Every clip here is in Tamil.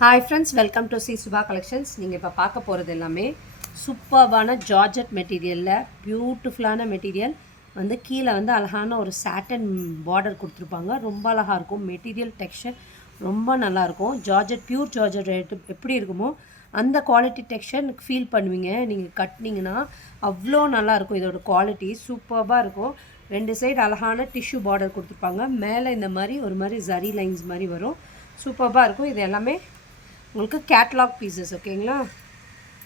Hi friends, welcome to C Subha collections. நீங்கள் இப்போ பார்க்க போகிறது எல்லாமே சூப்பர்பான ஜார்ஜெட் மெட்டீரியலில் பியூட்டிஃபுல்லான மெட்டீரியல் வந்து கீழே வந்து அழகான ஒரு சாட்டன் பார்டர் கொடுத்துருப்பாங்க. ரொம்ப அழகாக இருக்கும். மெட்டீரியல் டெக்ஸ்சர் ரொம்ப நல்லாயிருக்கும். ஜார்ஜெட் பியூர் ஜார்ஜெட் எப்படி இருக்குமோ அந்த குவாலிட்டி டெக்ஸ்சர் ஃபீல் பண்ணுவீங்க. நீங்கள் கட்டினீங்கன்னா அவ்வளோ நல்லாயிருக்கும். இதோட குவாலிட்டி சூப்பர்பாக இருக்கும். ரெண்டு சைடு அழகான டிஷ்யூ பார்டர் கொடுத்துருப்பாங்க. மேலே இந்த மாதிரி ஒரு மாதிரி ஜரி லைன்ஸ் மாதிரி வரும். சூப்பர்பாக இருக்கும். இது எல்லாமே உங்களுக்கு கேட்லாக் பீசஸ். ஓகேங்களா,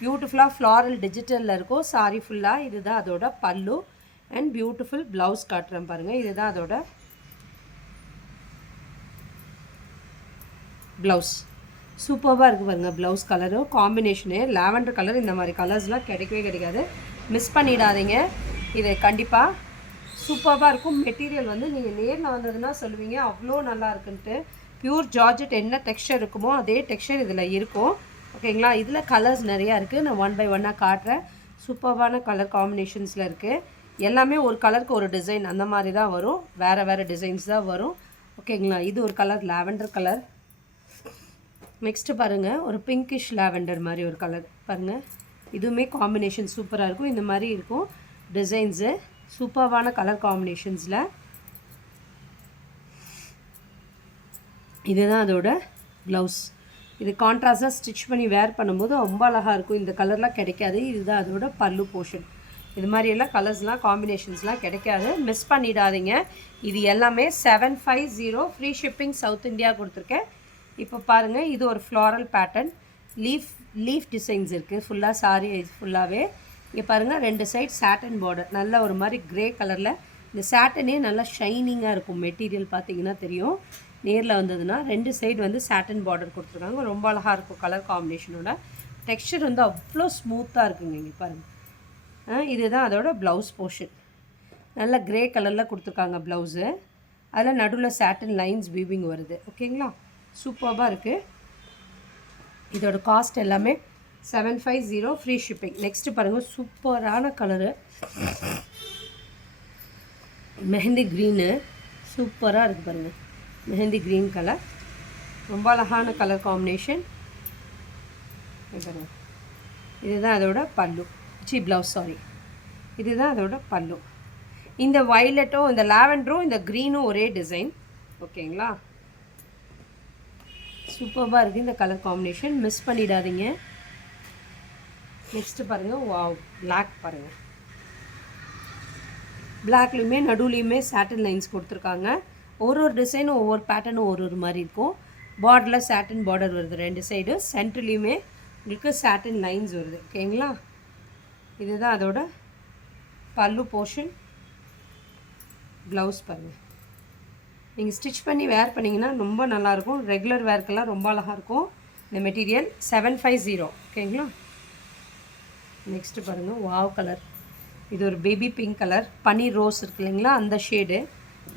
பியூட்டிஃபுல்லாக ஃப்ளாரல் டிஜிட்டலில் இருக்கும். சாரி ஃபுல்லாக இதுதான் அதோட பல்லு அண்ட் பியூட்டிஃபுல் ப்ளவுஸ் காட்டுறேன் பாருங்கள். இதுதான் அதோட ப்ளவுஸ். சூப்பராக இருக்குது பாருங்கள். ப்ளவுஸ் கலரும் காம்பினேஷனு லாவெண்டர் கலர். இந்த மாதிரி கலர்ஸ்லாம் கிடைக்கவே கிடைக்காது. மிஸ் பண்ணிடாதீங்க. இது கண்டிப்பாக சூப்பராக இருக்கும். மெட்டீரியல் வந்து நீங்கள் நேரில் வந்ததுன்னா சொல்லுவீங்க அவ்வளோ நல்லா இருக்குன்ட்டு. பியூர் ஜார்ஜெட் என்ன டெக்ஸ்சர் இருக்குமோ அதே டெக்ஸ்சர் இதில் இருக்கும். ஓகேங்களா, இதில் கலர்ஸ் நிறையா இருக்குது. நான் ஒன் பை ஒன்னாக காட்டுறேன். சூப்பர்வான கலர் காம்பினேஷன்ஸில் இருக்குது. எல்லாமே ஒரு கலருக்கு ஒரு டிசைன் அந்த மாதிரி தான் வரும். வேறு வேறு டிசைன்ஸ் தான் வரும். ஓகேங்களா, இது ஒரு கலர் லாவெண்டர் கலர். நெக்ஸ்ட்டு பாருங்கள், ஒரு பிங்கிஷ் லாவெண்டர் மாதிரி ஒரு கலர் பாருங்கள். இதுவுமே காம்பினேஷன் சூப்பராக இருக்கும். இந்த மாதிரி இருக்கும் டிசைன்ஸு. சூப்பர்வான கலர் காம்பினேஷன்ஸில் இதுதான் அதோட ப்ளவுஸ். இது கான்ட்ராஸ்டாக ஸ்டிச் பண்ணி வேர் பண்ணும்போது ரொம்ப அழகாக இருக்கும். இந்த கலர்லாம் கிடைக்காது. இதுதான் அதோட பல்லு போர்ஷன். இது மாதிரியெல்லாம் கலர்ஸ்லாம் காம்பினேஷன்ஸ்லாம் கிடைக்காது. மிஸ் பண்ணிடாதீங்க. இது எல்லாமே 750 ஃப்ரீ ஷிப்பிங் சவுத் இந்தியா கொடுத்துருக்கேன். இப்போ பாருங்கள், இது ஒரு ஃப்ளாரல் பேட்டர்ன். லீஃப் டிசைன்ஸ் இருக்குது ஃபுல்லாக. சாரி ஃபுல்லாகவே இங்கே பாருங்கள். ரெண்டு சைட் சாட்டன் பார்டர். நல்ல ஒரு மாதிரி க்ரே கலரில். இந்த சாட்டனே நல்லா ஷைனிங்காக இருக்கும். மெட்டீரியல் பார்த்தீங்கன்னா தெரியும் நேரில் வந்ததுன்னா. ரெண்டு சைடு வந்து சாட்டன் பார்டர் கொடுத்துருக்காங்க. ரொம்ப அழகாக இருக்கும். கலர் காம்பினேஷனோட டெக்ஸ்சர் வந்து அவ்வளோ ஸ்மூத்தாக இருக்குங்க. இங்கே பாருங்கள். இதுதான் அதோட ப்ளவுஸ் போர்ஷன். நல்ல க்ரே கலரில் கொடுத்துருக்காங்க ப்ளவுஸு. அதில் நடுவில் சாட்டன் லைன்ஸ் வீவிங் வருது. ஓகேங்களா, சூப்பராக இருக்குது. இதோட காஸ்ட் எல்லாமே 750 ஃப்ரீ ஷிப்பிங். நெக்ஸ்ட்டு பாருங்கள், சூப்பரான கலரு மெஹந்தி க்ரீனு. சூப்பராக இருக்குது பாருங்கள். மெஹந்தி க்ரீன் கலர் ரொம்ப அழகான கலர் காம்பினேஷன். இதுதான் அதோட பல்லு. Blouse sorry. இதுதான் அதோட பல்லு. இந்த வயலட்டும் இந்த லாவெண்டரும் இந்த க்ரீனும் ஒரே டிசைன். ஓகேங்களா, சூப்பராக இருக்குது இந்த கலர் காம்பினேஷன். மிஸ் பண்ணிடாதீங்க. நெக்ஸ்ட்டு பாருங்கள், வாவ் பிளாக் பாருங்கள். பிளாக்லேயுமே நடுவுலையுமே சாட்டன் லைன்ஸ் கொடுத்துருக்காங்க. ஒரு டிசைனும் ஒவ்வொரு பேட்டர்னும் ஒரு மாதிரி இருக்கும். பார்டரில் சாட்டன் பார்டர் வருது ரெண்டு சைடு. சென்ட்ரலையுமே உங்களுக்கு சாட்டன் லைன்ஸ் வருது. ஓகேங்களா, இதுதான் அதோட பல்லு போர்ஷன். ப்ளவுஸ் பாருங்கள். நீங்கள் ஸ்டிச் பண்ணி வேர் பண்ணிங்கன்னா ரொம்ப நல்லாயிருக்கும். ரெகுலர் வேர்க்கெல்லாம் ரொம்ப அழகாக இருக்கும் இந்த மெட்டீரியல். 750. ஓகேங்களா, நெக்ஸ்ட்டு பாருங்கள், வாவ் கலர். இது ஒரு பேபி பிங்க் கலர். பன்னீர் ரோஸ் இருக்கு இல்லைங்களா, அந்த ஷேடு.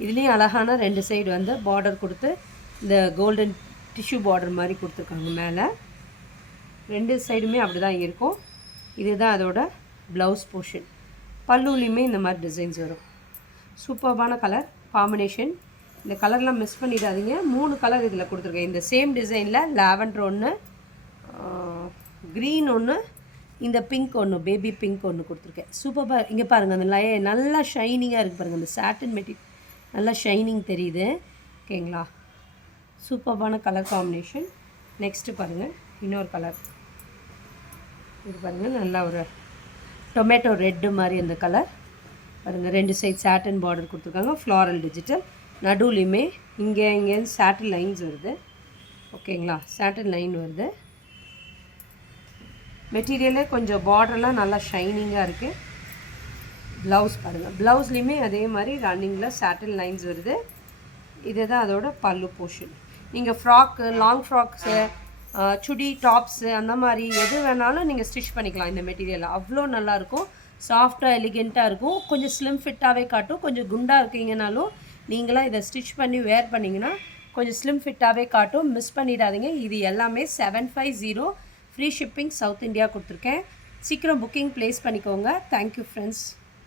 இதுலேயும் அழகான ரெண்டு சைடு வந்து பார்டர் கொடுத்து இந்த கோல்டன் டிஷ்யூ பார்டர் மாதிரி கொடுத்துருக்காங்க மேலே. ரெண்டு சைடுமே அப்படி தான் இருக்கும். இதுதான் அதோட ப்ளவுஸ் போர்ஷன். பல்லுலேயுமே இந்த மாதிரி டிசைன்ஸ் வரும். சூப்பர்பான கலர் காம்பினேஷன். இந்த கலர்லாம் மிஸ் பண்ணிடாதீங்க. 3 கலர் இதில் கொடுத்துருக்கேன். இந்த சேம் டிசைனில் லாவெண்டர் ஒன்று, க்ரீன் ஒன்று, இந்த பிங்க் ஒன்று, பேபி பிங்க் ஒன்று கொடுத்துருக்கேன். சூப்பராக இங்கே பாருங்கள். அந்த நல்லா ஷைனிங்காக இருக்குது பாருங்கள். இந்த சாட்டன் மெட்டீரியல் நல்லா ஷைனிங் தெரியுது. ஓகேங்களா, சூப்பர்பான கலர் காம்பினேஷன். நெக்ஸ்ட்டு பாருங்கள், இன்னொரு கலர். இது பாருங்கள், நல்லா ஒரு டொமேட்டோ ரெட்டு மாதிரி அந்த கலர் பாருங்கள். ரெண்டு சைட் சாட்டன் பார்டர் கொடுத்துருக்காங்க. Floral digital. நடுவுலையுமே இங்கேருந்து சாட்டன் லைன்ஸ் வருது. ஓகேங்களா, சாட்டன் லைன் வருது. மெட்டீரியலே கொஞ்சம் பார்டர்லாம் நல்லா ஷைனிங்காக இருக்குது. ப்ளவுஸ் பாருங்கள். ப்ளவுஸ்லேயுமே அதே மாதிரி ரன்னிங்கில் சாட்டன் லைன்ஸ் வருது. இதுதான் அதோட பல்லு போர்ஷன். நீங்கள் ஃப்ராக்கு, லாங் ஃப்ராக்ஸு, சுடி டாப்ஸு அந்த மாதிரி எது வேணாலும் நீங்கள் ஸ்டிச் பண்ணிக்கலாம் இந்த மெட்டீரியல். அவ்வளோ நல்லாயிருக்கும். சாஃப்டாக எலிகெண்ட்டாக இருக்கும். கொஞ்சம் ஸ்லிம் ஃபிட்டாகவே காட்டும். கொஞ்சம் குண்டாக இருக்கீங்கனாலும் நீங்களாம் இதை ஸ்டிச் பண்ணி வேர் பண்ணிங்கன்னா கொஞ்சம் ஸ்லிம் ஃபிட்டாகவே காட்டும். மிஸ் பண்ணிடாதீங்க. இது எல்லாமே 750 ஃப்ரீ ஷிப்பிங் சவுத் இந்தியா கொடுத்துருக்கேன். சீக்கிரம் புக்கிங் ப்ளேஸ் பண்ணிக்கோங்க. Thank you friends.